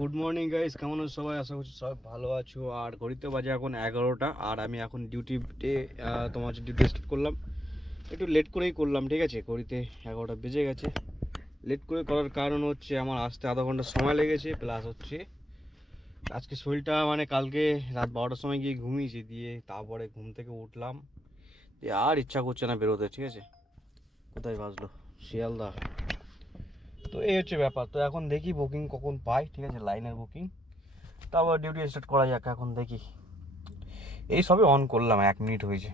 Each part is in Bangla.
গুড মর্নিং গাইস, কেমন আছো সবাই? আশা করছি সবাই ভালো আছো। আর ঘড়িতে বাজে এখন 11টা, আর আমি এখন ডিউটিতে তোমার হচ্ছে ডিউটি স্টার্ট করলাম। একটু লেট করেই করলাম, ঠিক আছে। ঘড়িতে 11টা বেজে গেছে। লেট করে করার কারণ হচ্ছে আমার আসতে আধা ঘন্টা সময় লেগেছে, প্লাস হচ্ছে আজকে শরীরটা মানে কালকে রাত 12টার সময় গিয়ে ঘুমিয়েছি, দিয়ে তারপরে ঘুম থেকে উঠলাম, দিয়ে আর ইচ্ছা করছে না বেরোতে, ঠিক আছে। কোথায় বাজলো? শিয়ালদা। তো এই হচ্ছে ব্যাপার। তো এখন দেখি বুকিং কখন পাই, ঠিক আছে, লাইনের বুকিং। তারপর ডিউটি স্টার্ট করা যাক। এখন দেখি, এই সবে অন করলাম, 1 মিনিট হয়েছে।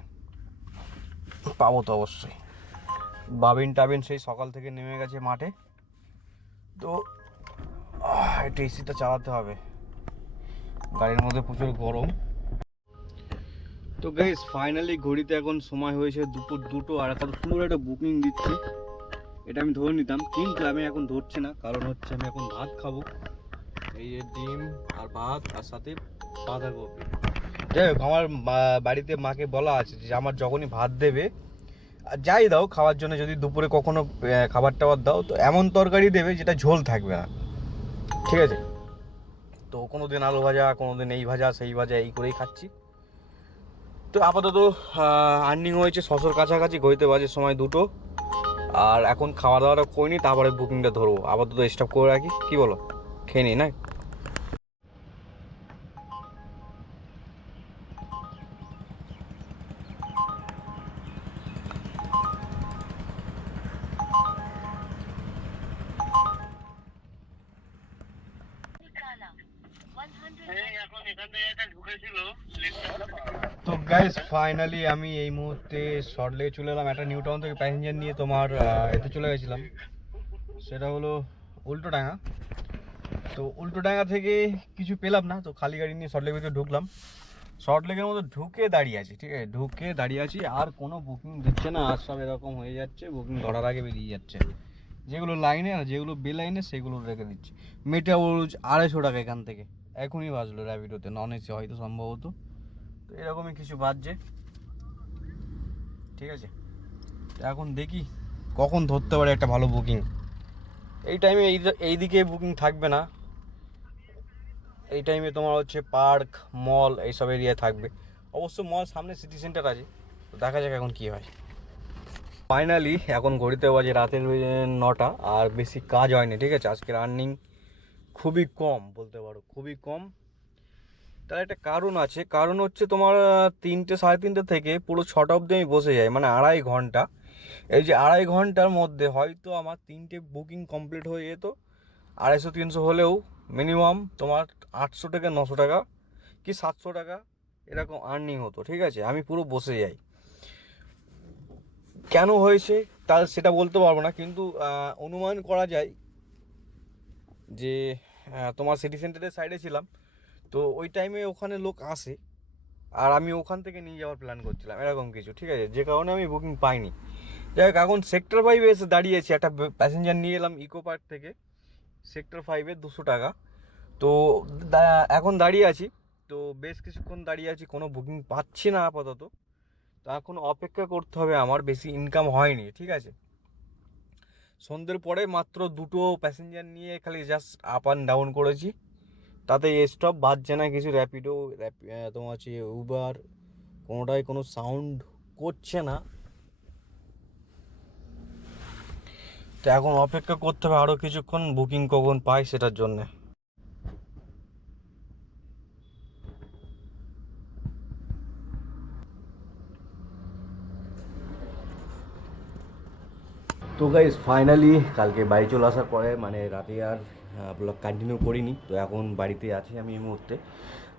পাবো তো অবশ্যই। বাবিন টাবিন সেই সকাল থেকে নেমে গেছে মাঠে, তো একটু এসিটা চালাতে হবে, গাড়ির মধ্যে প্রচুর গরম। তো গাইস ফাইনালি ঘড়িতে এখন সময় হয়েছে দুপুর 2টো, আর এখন পুরো একটা বুকিং দিচ্ছে। এটা আমি ধরে নিতাম, কিন্তু আমি এখন ধরছি না, কারণ হচ্ছে আমি এখন ভাত খাবো। এই যে ডিম আর ভাত, আর সাথে বাঁধাকপি। যাই হোক, আমার বাড়িতে মাকে বলা আছে যে আমার যখনই ভাত দেবে, আর যাই দাও খাওয়ার জন্য, যদি দুপুরে কখনো খাবার টাবার দাও, তো এমন তরকারি দেবে যেটা ঝোল থাকবে না, ঠিক আছে। তো কোনো দিন আলু ভাজা, কোনো দিন এই ভাজা সেই ভাজা, এই করেই খাচ্ছি। তো আপাতত আর্নিং হয়েছে 600 কাছাকাছি, ঘড়িতে বাজে সময় 2টো। আর এখন খাওয়া দাওয়াটা করিনি, তারপরে বুকিংটা ধরবো। আপাতত স্টপ করে রাখি, কি বলো? খেয়ে নিই না? তো গাইস ফাইনালি আমি এই মুহূর্তে সল্টলেকে চলে এলাম। একটা নিউ টাউন থেকে প্যাসেঞ্জার নিয়ে তোমার এতে চলে গেছিলাম, সেটা হলো উল্টোডাঙ্গা। তো উল্টোডাঙ্গা থেকে কিছু পেলাম না, তো খালি গাড়ি নিয়ে সল্টলেকের ভিতরে ঢুকলাম। সল্টলেকের মধ্যে ঢুকে দাঁড়িয়ে আছি, ঠিক আছে, ঢুকে দাঁড়িয়ে আছি। আর কোনো বুকিং দিচ্ছে না, আর সব এরকম হয়ে যাচ্ছে, বুকিং ধরার আগে বেরিয়ে যাচ্ছে। যেগুলো লাইনে আর যেগুলো বে লাইনে সেগুলো রেখে দিচ্ছে। মেটাবুজ 250 টাকা এখান থেকে, এখনই বাজলো র্যাপিডোতে, নন এসি হয়তো সম্ভবত। তো এরকমই কিছু বাজছে, ঠিক আছে। তো এখন দেখি কখন ধরতে পারে একটা ভালো বুকিং। এই টাইমে এই দিকে বুকিং থাকবে না, এই টাইমে তোমার হচ্ছে পার্ক, মল এইসব এরিয়ায় থাকবে। অবশ্য মল সামনে সিটি সেন্টার আছে, তো দেখা যাক এখন কী হয়। ফাইনালি এখন ঘড়িতে বাজে রাতের 9টা, আর বেশি কাজ হয়নি, ঠিক আছে। আজকের আর্নিং খুবই কম বলতে পারো, খুবই কম। তার একটা কারণ আছে, কারণ হচ্ছে তোমার 3টে সাড়ে 3টে থেকে পুরো 6টা অবধি আমি বসে যাই, মানে 2.5 ঘন্টা। এই যে 2.5 ঘন্টার মধ্যে হয়তো আমার 3টে বুকিং কমপ্লিট হয়ে যেত। 250-300 হলেও মিনিমাম তোমার 800 থেকে 900 টাকা কি 700 টাকা এরকম আর্নিং হতো, ঠিক আছে। আমি পুরো বসে যাই। কেন হয়েছে তার সেটা বলতে পারবো না, কিন্তু অনুমান করা যায় যে তোমার সিটি সেন্টারের সাইডে ছিলাম, তো ওই টাইমে ওখানে লোক আসে, আর আমি ওখান থেকে নিয়ে যাওয়ার প্ল্যান করছিলাম, এরকম কিছু, ঠিক আছে, যে কারণে আমি বুকিং পাইনি। যাই হোক, এখন সেক্টর 5-এ এসে দাঁড়িয়েছি, একটা প্যাসেঞ্জার নিয়ে এলাম ইকো পার্ক থেকে, সেক্টর 5-এ 200 টাকা। তো এখন দাঁড়িয়ে আছি, তো বেশ কিছুক্ষণ দাঁড়িয়ে আছি, কোনো বুকিং পাচ্ছি না আপাতত। তো এখন অপেক্ষা করতে হবে, আমার বেশি ইনকাম হয়নি, ঠিক আছে। সন্ধ্যের পরে মাত্র 2টো প্যাসেঞ্জার নিয়ে খালি জাস্ট আপ অ্যান্ড ডাউন করেছি, তাতে স্টপ বাজছে না কিছু। র্যাপিডো তোমার হচ্ছে উবার, কোনোটাই কোনো সাউন্ড করছে না। তো এখন অপেক্ষা করতে হবে আরও কিছুক্ষণ, বুকিং কখন পাই সেটার জন্যে। তো গাইস ফাইনালি কালকে বাড়ি চলে আসার পরে, মানে রাতে আর ব্লগ কন্টিনিউ করিনি, তো এখন বাড়িতে আছি আমি এই মুহূর্তে।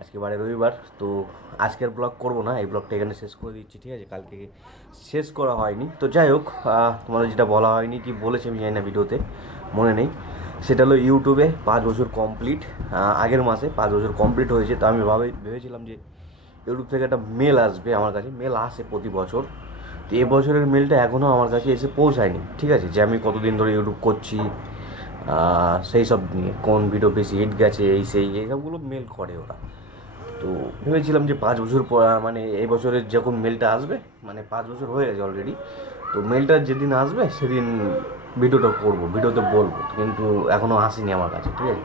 আজকে বারে রবিবার, তো আজকের ব্লগ করব না, এই ব্লগটা এখানে শেষ করে দিচ্ছি, ঠিক আছে। কালকে শেষ করা হয়নি, তো যাই হোক, তোমাদের যেটা বলা হয়নি কি বলেছি আমি জানি না, ভিডিওতে মনে নেই। সেটা হলো ইউটিউবে 5 বছর কমপ্লিট, আগের মাসে 5 বছর কমপ্লিট হয়েছে। তো আমি ভেবেছিলাম যে ইউটিউব থেকে একটা মেল আসবে আমার কাছে, মেল আসে প্রতি বছর। তো এবছরের মেলটা এখনও আমার কাছে এসে পৌঁছায়নি, ঠিক আছে, যে আমি কতদিন ধরে ইউটিউব করছি, সেই সব নিয়ে কোন ভিডিও বেশি হিট গেছে, এইসবগুলো মেল করে ওরা। তো ভেবেছিলাম যে 5 বছর পর, মানে এই বছরের যখন মেলটা আসবে, মানে 5 বছর হয়ে গেছে অলরেডি, তো মেলটা যেদিন আসবে সেদিন ভিডিওটা করবো, ভিডিওতে বলবো, কিন্তু এখনও আসেনি আমার কাছে, ঠিক আছে।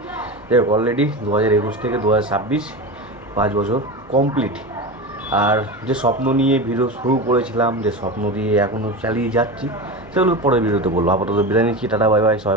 দেখ অলরেডি 2021 থেকে 2026 5 বছর কমপ্লিট। আর যে স্বপ্ন নিয়ে ভিডিও শুরু করেছিলাম, যে স্বপ্ন দিয়ে এখনও চালিয়ে যাচ্ছি, সেগুলো পরের ভিডিওতে বলবো। আপাতত বিদায় নিচ্ছি, টাটা বাই বাই সবাই।